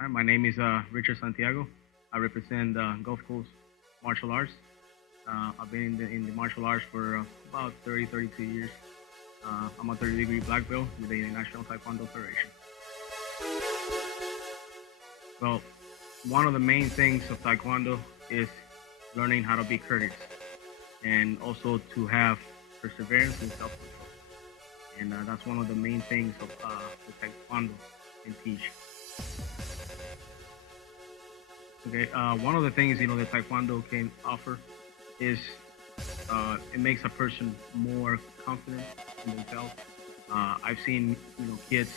Hi, my name is Richard Santiago. I represent Gulf Coast Martial Arts. I've been in the martial arts for about 32 years. I'm a 30-degree black belt with the National Taekwondo Federation. Well, one of the main things of Taekwondo is learning how to be courteous and also to have perseverance and self-control. And that's one of the main things of the Taekwondo can teach. Okay, one of the things that Taekwondo can offer is it makes a person more confident in themselves. I've seen kids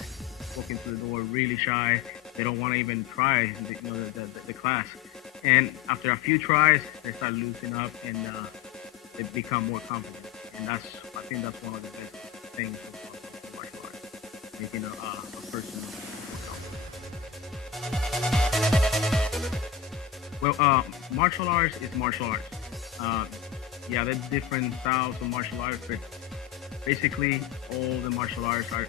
walking through the door really shy. They don't want to even try the class, and after a few tries, they start loosening up and they become more confident. And I think that's one of the best things of martial arts, making a person more confident. Well, martial arts is martial arts. Yeah, there's different styles of martial arts, but basically all the martial arts are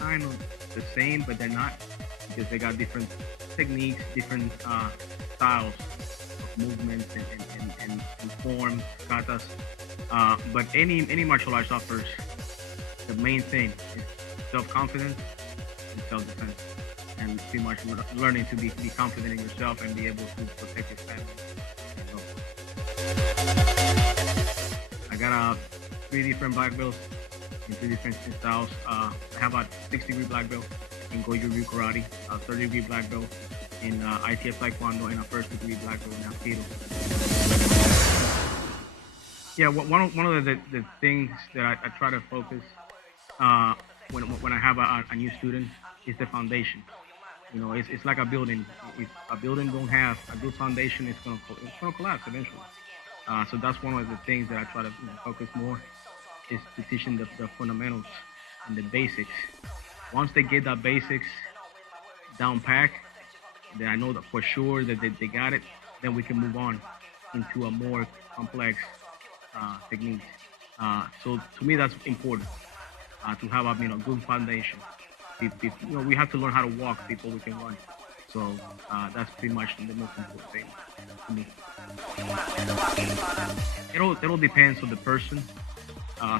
kind of the same, but they're not, because they got different techniques, different styles of movements and forms, katas. But any martial arts offers the main thing is self-confidence and self-defense, and pretty much learning to be confident in yourself and be able to protect your family. I got 3 different black belts in 3 different styles. I have a 6-degree black belt in Goju Ryu Karate, a 30-degree black belt in ITF Taekwondo, and a 1st-degree black belt in Aikido. Yeah, one of the things that I try to focus when I have a new student is the foundation. It's like a building. If a building don't have a good foundation, it's gonna collapse eventually. So that's one of the things that I try to focus more, is to teaching the fundamentals and the basics. Once they get that basics down pat, then I know that for sure that they got it. Then we can move on into a more complex techniques. So to me, that's important, to have a good foundation. We have to learn how to walk before we can run. So that's pretty much the most important thing to me. It all depends on the person.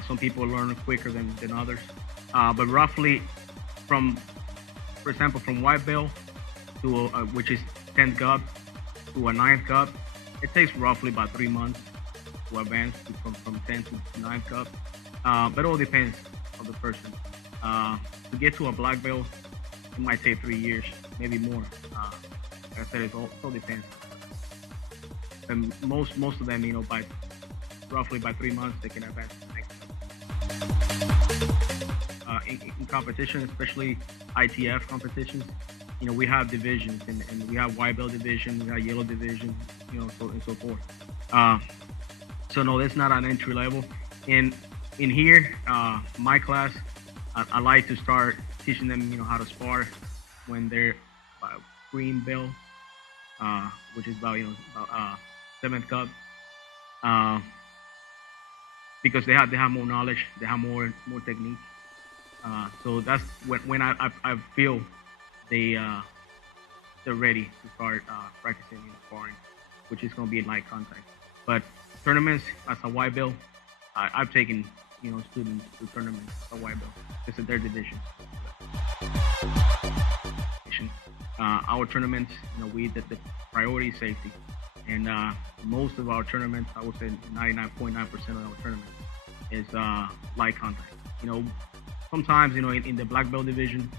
Some people learn quicker than others. But roughly, for example, from white belt to which is 10th cup to a 9th cup, it takes roughly about 3 months to advance from 10th to 9th cup. But it all depends on the person. To get to a black belt, it might take 3 years, maybe more. Like I said, it all depends. And most of them, by roughly by 3 months, they can advance to the next level. In competition, especially ITF competitions, we have divisions, and we have white belt division, we have yellow division, so and so forth. So no, that's not an entry level. And in here, my class, I like to start teaching them, how to spar when they're green belt, which is about 7th cup, because they have more knowledge, they have more technique. So that's when I feel they're ready to start practicing sparring, which is going to be in light contact. But tournaments as a white belt, I've taken students to tournaments as a white belt. It's a their division. Our tournaments, the priority is safety, and most of our tournaments, I would say 99.9% of our tournaments is light contact. Sometimes in the black belt division,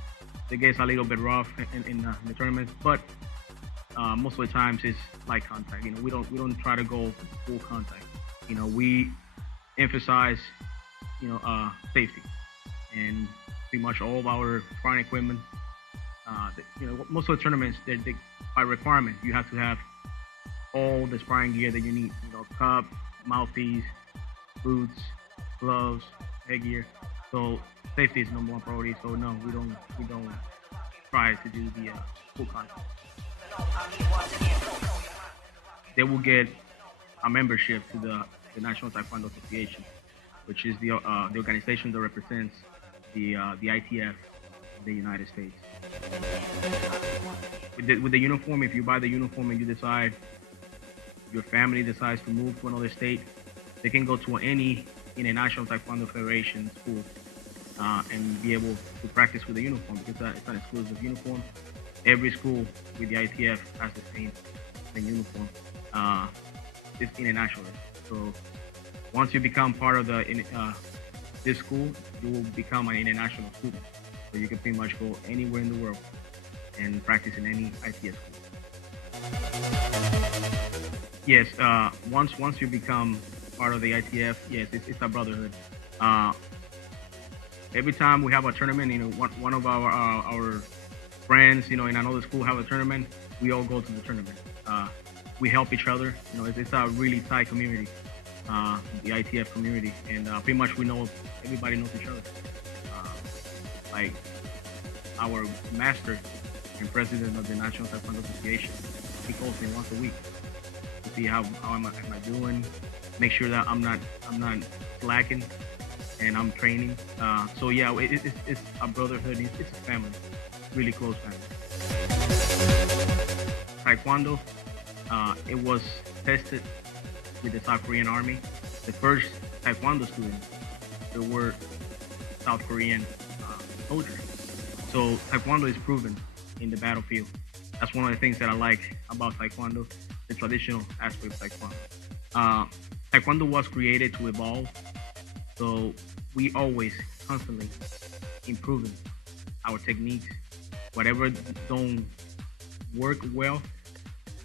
it gets a little bit rough in the tournaments, but most of the times it's light contact. We don't try to go full contact. We emphasize safety, and pretty much all of our sparring equipment. Most of the tournaments, they by requirement, you have to have all the sparring gear that you need. Cup, mouthpiece, boots, gloves, headgear. So safety is number one priority. So no, we don't try to do the full contact. They will get a membership to the National Taekwondo Association, which is the organization that represents the ITF in the United States. With the uniform, if you buy the uniform and you decide, your family decides to move to another state, they can go to any international Taekwondo Federation school and be able to practice with the uniform, because it's an exclusive uniform. Every school with the ITF has the same uniform. It's international. So once you become part of this school, you will become an international student. So you can pretty much go anywhere in the world and practice in any ITF school. Yes, once you become part of the ITF, yes, it's a brotherhood. Every time we have a tournament, one of our friends, in another school have a tournament, we all go to the tournament. We help each other. It's a really tight community, the ITF community, and pretty much everybody knows each other. Like our master and president of the National Taekwondo Association, he calls me once a week to see how am I doing, make sure that I'm not slacking, and I'm training. So yeah, it's a brotherhood. It's a family, really close family. Taekwondo, it was tested with the South Korean Army. The first Taekwondo students, they were South Korean soldiers. So Taekwondo is proven in the battlefield. That's one of the things that I like about Taekwondo, the traditional aspect of Taekwondo. Taekwondo was created to evolve, so we always constantly improving our techniques. Whatever don't work well,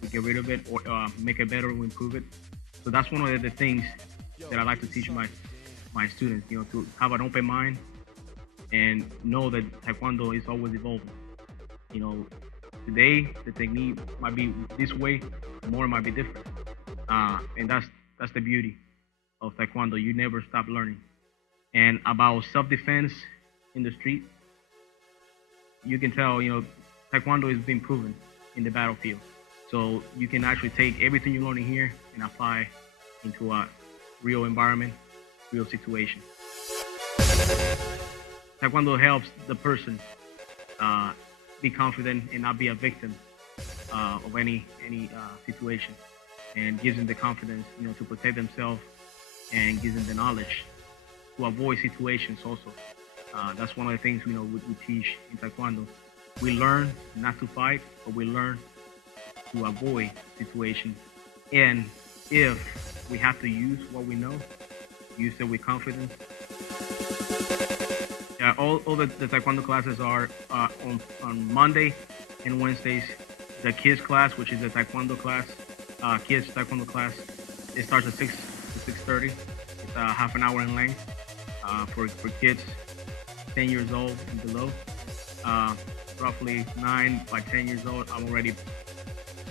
we get rid of it or make it better or improve it. So that's one of the things that I like to teach my students, to have an open mind and know that Taekwondo is always evolving. Today the technique might be this way, tomorrow might be different, and that's the beauty of Taekwondo. You never stop learning. And about self-defense in the street, you can tell, Taekwondo is being proven in the battlefield. So you can actually take everything you learn in here and apply into a real environment, real situation. Taekwondo helps the person be confident and not be a victim of any situation, and gives them the confidence, to protect themselves, and gives them the knowledge to avoid situations also. That's one of the things we teach in Taekwondo. We learn not to fight, but we learn to avoid situations. And if we have to use what we know, use it with confidence. Yeah, all the Taekwondo classes are on Monday and Wednesdays. The kids class, which is the Taekwondo class, kids Taekwondo class, it starts at 6 to 6:30. It's half an hour in length for kids 10 years old and below. Roughly 9 by 10 years old, I'm already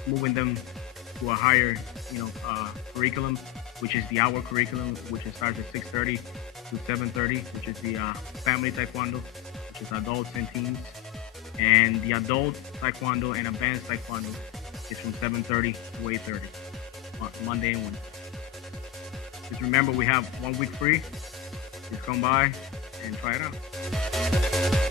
moving them to a higher, curriculum, which is the hour curriculum, which starts at 6:30 to 7:30, which is the family Taekwondo, which is adults and teens. And the adult Taekwondo and advanced Taekwondo is from 7:30 to 8:30, Monday and Wednesday. Just remember, we have 1 week free. Just come by and try it out.